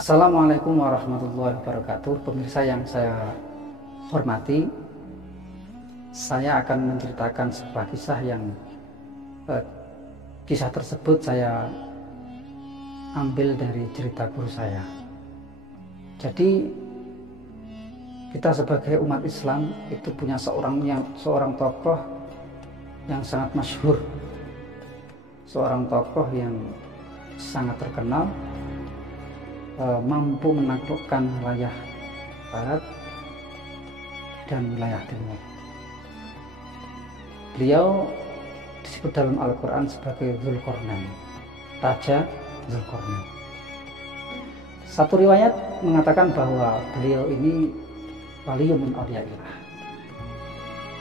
Assalamualaikum warahmatullahi wabarakatuh. Pemirsa yang saya hormati, saya akan menceritakan sebuah kisah yang kisah tersebut saya ambil dari cerita guru saya. Jadi kita sebagai umat Islam itu punya seorang tokoh yang sangat masyhur, seorang tokoh yang sangat terkenal, mampu menaklukkan wilayah barat dan wilayah timur. Beliau disebut dalam Al-Quran sebagai Dzulqarnain, Raja Dzulqarnain. Satu riwayat mengatakan bahwa beliau ini waliyun min awliyaillah,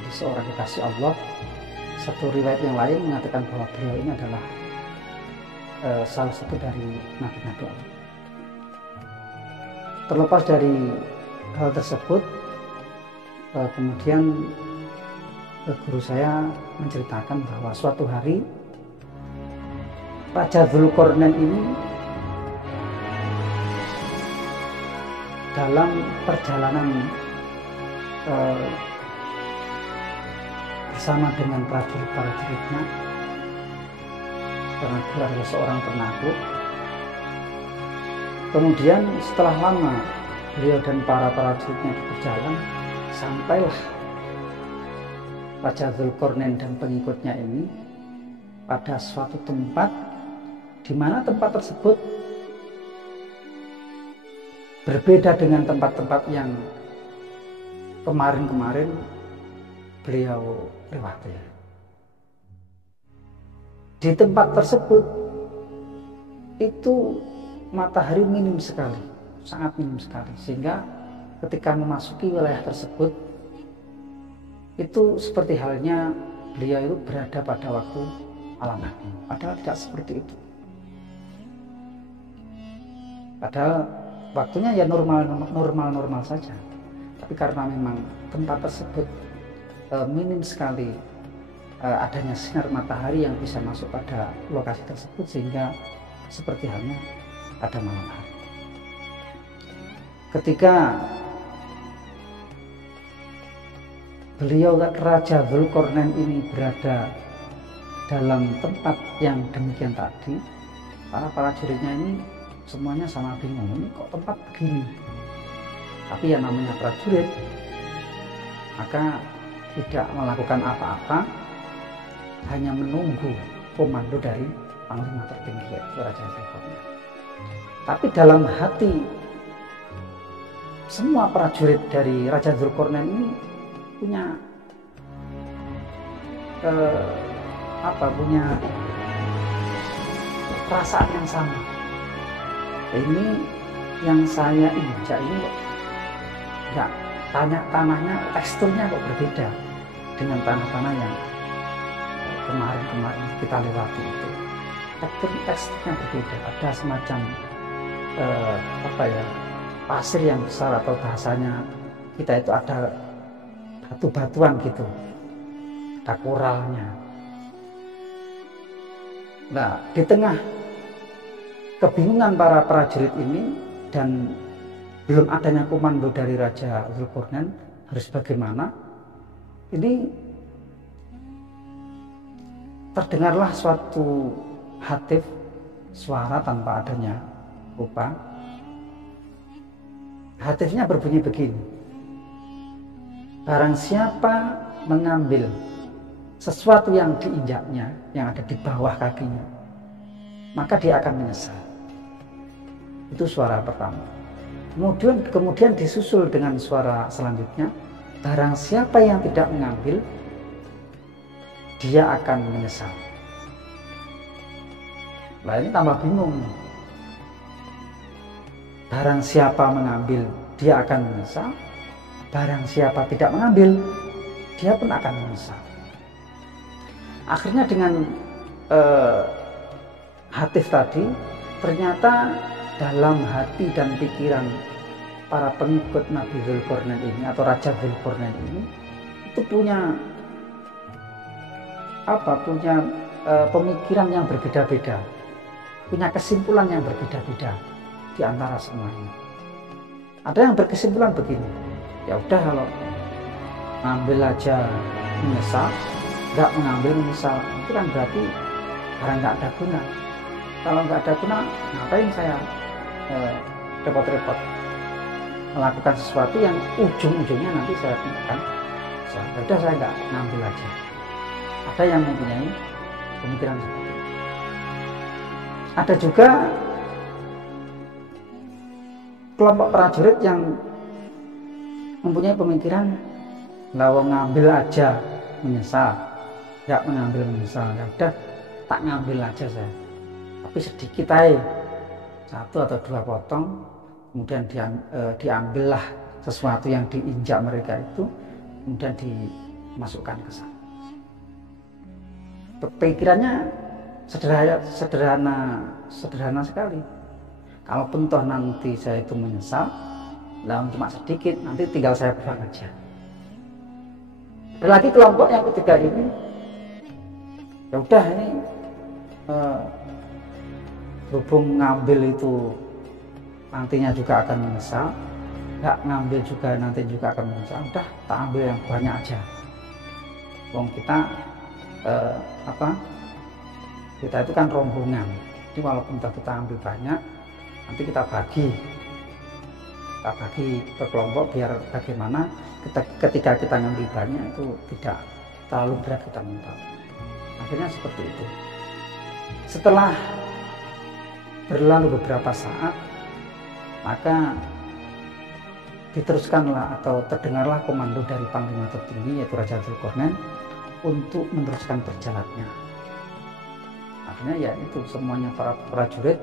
jadi seorang kekasih Allah. Satu riwayat yang lain mengatakan bahwa beliau ini adalah salah satu dari nabi-nabi Allah. Terlepas dari hal tersebut, kemudian guru saya menceritakan bahwa suatu hari Raja Dzulqarnain ini dalam perjalanan bersama dengan prajurit-prajuritnya, karena beliau adalah seorang penakluk. Kemudian setelah lama beliau dan para prajuritnya berjalan, sampailah Raja Dzulqarnain dan pengikutnya ini pada suatu tempat, di mana tempat tersebut berbeda dengan tempat-tempat yang kemarin-kemarin beliau lewati. Di tempat tersebut itu matahari minim sekali, sangat minim sekali, sehingga ketika memasuki wilayah tersebut itu seperti halnya beliau itu berada pada waktu malam hari. Padahal tidak seperti itu. Padahal waktunya ya normal saja. Tapi karena memang tempat tersebut minim sekali adanya sinar matahari yang bisa masuk pada lokasi tersebut, sehingga seperti halnya pada malam hari. Ketika beliau Raja Dzulqarnain ini berada dalam tempat yang demikian tadi, para prajuritnya ini semuanya sama bingung, ini kok tempat begini. Tapi yang namanya prajurit, maka tidak melakukan apa-apa, hanya menunggu komando dari panglima tertinggi, yaitu Raja Dzulqarnain. Tapi dalam hati semua prajurit dari Raja Dzulqarnain ini punya punya perasaan yang sama. Ini yang saya injak ini kok tanahnya, teksturnya kok berbeda dengan tanah-tanah yang kemarin kita lewati itu. Teksturnya berbeda, ada semacam pasir yang besar, atau bahasanya kita itu ada batu-batuan gitu, ada koralnya. Nah, di tengah kebingungan para prajurit ini dan belum adanya komando dari Raja Dzulqarnain harus bagaimana, ini terdengarlah suatu hatif, suara tanpa adanya rupa. Hatifnya berbunyi begini: barang siapa mengambil sesuatu yang diinjaknya, yang ada di bawah kakinya, maka dia akan menyesal. Itu suara pertama. Kemudian disusul dengan suara selanjutnya: barang siapa yang tidak mengambil, dia akan menyesal. Nah, ini tambah bingung. Barang siapa mengambil, dia akan menyesal. Barang siapa tidak mengambil, dia pun akan menyesal. Akhirnya dengan hatif tadi, ternyata dalam hati dan pikiran para pengikut Nabi Dzulqarnain ini, atau Raja Dzulqarnain ini, itu punya pemikiran yang berbeda-beda, punya kesimpulan yang berbeda-beda. di antara semuanya. Ada yang berkesimpulan begini, ya udah kalau ngambil aja menyesal, nggak mengambil menyesal, itu kan berarti barang nggak ada guna. Kalau nggak ada guna, ngapain saya repot-repot melakukan sesuatu yang ujung-ujungnya nanti saya temukan. Sudah saya nggak ngambil aja. Ada yang mempunyai pemikiran seperti itu. Ada juga kelompok prajurit yang mempunyai pemikiran bahwa ngambil aja menyesal, nggak mengambil menyesal. Ya udah, tak ngambil aja saya, tapi sedikit aja, 1 atau 2 potong, kemudian diambillah sesuatu yang diinjak mereka itu, kemudian dimasukkan ke sana. Pikirannya sederhana sekali. Kalau toh nanti saya itu menyesal, lalu cuma sedikit, nanti tinggal saya buang aja. Ada lagi kelompok yang ketiga ini, ya udah ini berhubung ngambil itu nantinya juga akan menyesal, nggak ngambil juga nanti juga akan menyesal, udah tak ambil yang banyak aja. Wong kita kita itu kan rombongan, jadi walaupun kita ambil banyak, nanti kita bagi ke kelompok biar bagaimana ketika kita ngambil banyak itu tidak terlalu berat kita mental. Akhirnya seperti itu. Setelah berlalu beberapa saat, maka diteruskanlah atau terdengarlah komando dari Panglima tertinggi yaitu Raja Dzulkarnain untuk meneruskan perjalanannya. Akhirnya ya itu semuanya para prajurit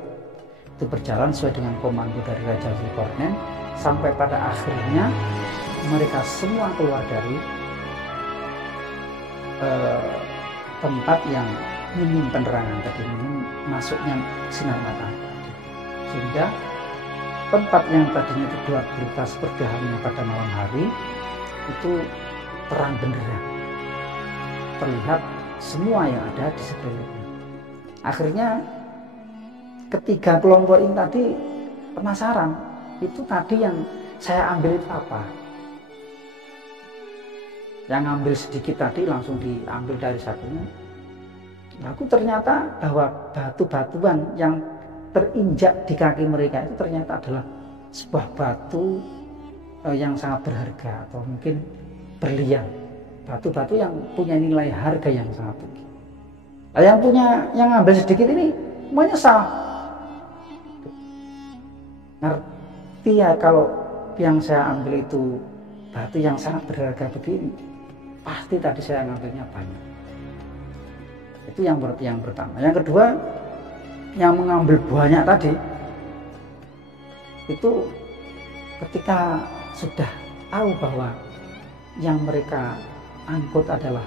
itu berjalan sesuai dengan komando dari Raja Dzulkarnain sampai pada akhirnya mereka semua keluar dari tempat yang minim penerangan tadi, minim masuknya sinar matahari tadi, sehingga tempat yang tadinya itu gelap gulita seperti halnya pada malam hari itu terang benderang, terlihat semua yang ada di sekelilingnya. Akhirnya ketiga kelompok ini tadi penasaran, itu tadi yang saya ambil itu apa? Yang ambil sedikit tadi langsung diambil dari satunya. Aku ternyata bahwa batu-batuan yang terinjak di kaki mereka itu ternyata adalah sebuah batu yang sangat berharga atau mungkin berlian. Batu-batu yang punya nilai harga yang sangat tinggi. Nah, yang ambil sedikit ini menyesal. Ngerti ya kalau yang saya ambil itu batu yang sangat berharga begini, pasti tadi saya ngambilnya banyak. Itu yang pertama. Yang kedua, yang mengambil banyak tadi itu ketika sudah tahu bahwa yang mereka angkut adalah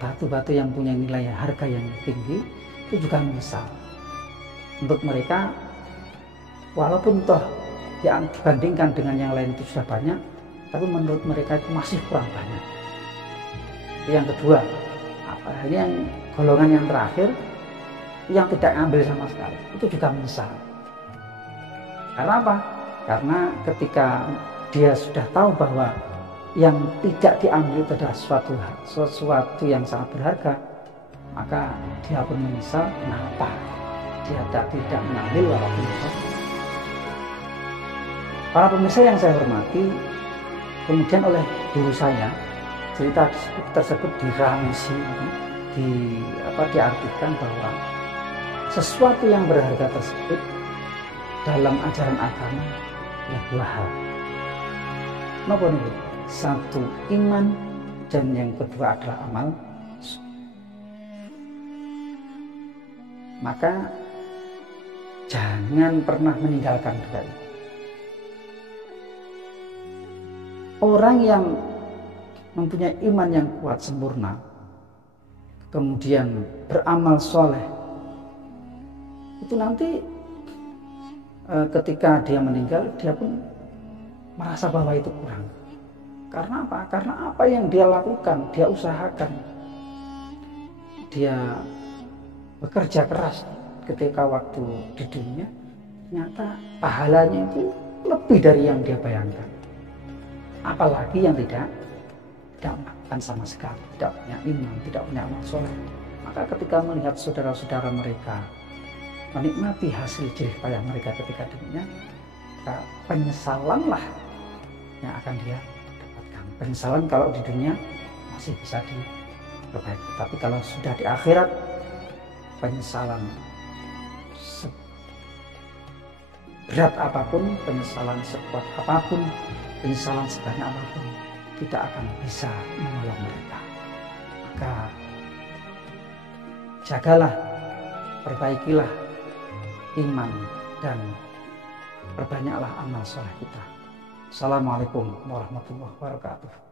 batu-batu yang punya nilai harga yang tinggi, itu juga menyesal. Untuk mereka, walaupun toh dibandingkan dengan yang lain itu sudah banyak, tapi menurut mereka itu masih kurang banyak. Itu yang kedua. Ini yang golongan yang terakhir, yang tidak ambil sama sekali, itu juga menyesal. Karena apa? Karena ketika dia sudah tahu bahwa yang tidak diambil itu adalah sesuatu yang sangat berharga, maka dia pun menyesal kenapa dia tidak mengambil walaupun itu. Para pemirsa yang saya hormati, kemudian oleh guru saya cerita tersebut diramisi, diartikan bahwa sesuatu yang berharga tersebut dalam ajaran agama ya 2 hal. Napa niku? 1 iman, dan yang kedua adalah amal. Maka jangan pernah meninggalkan doa ini. Orang yang mempunyai iman yang kuat sempurna, kemudian beramal soleh, itu nanti ketika dia meninggal, dia pun merasa bahwa itu kurang. Karena apa? Karena apa yang dia lakukan, dia usahakan, dia bekerja keras ketika waktu di dunia, ternyata pahalanya itu lebih dari yang dia bayangkan. Apalagi yang tidak melakukan sama sekali, tidak punya iman, tidak punya amal soleh. Maka ketika melihat saudara-saudara mereka menikmati hasil jerih payah mereka ketika di dunia, penyesalanlah yang akan dia dapatkan. Penyesalan kalau di dunia masih bisa diperbaiki, tapi kalau sudah di akhirat, penyesalan berat apapun, penyesalan sekuat apapun, penyesalan sebanyak apapun tidak akan bisa menolong mereka. Maka jagalah, perbaikilah iman dan perbanyaklah amal soleh kita. Assalamualaikum warahmatullahi wabarakatuh.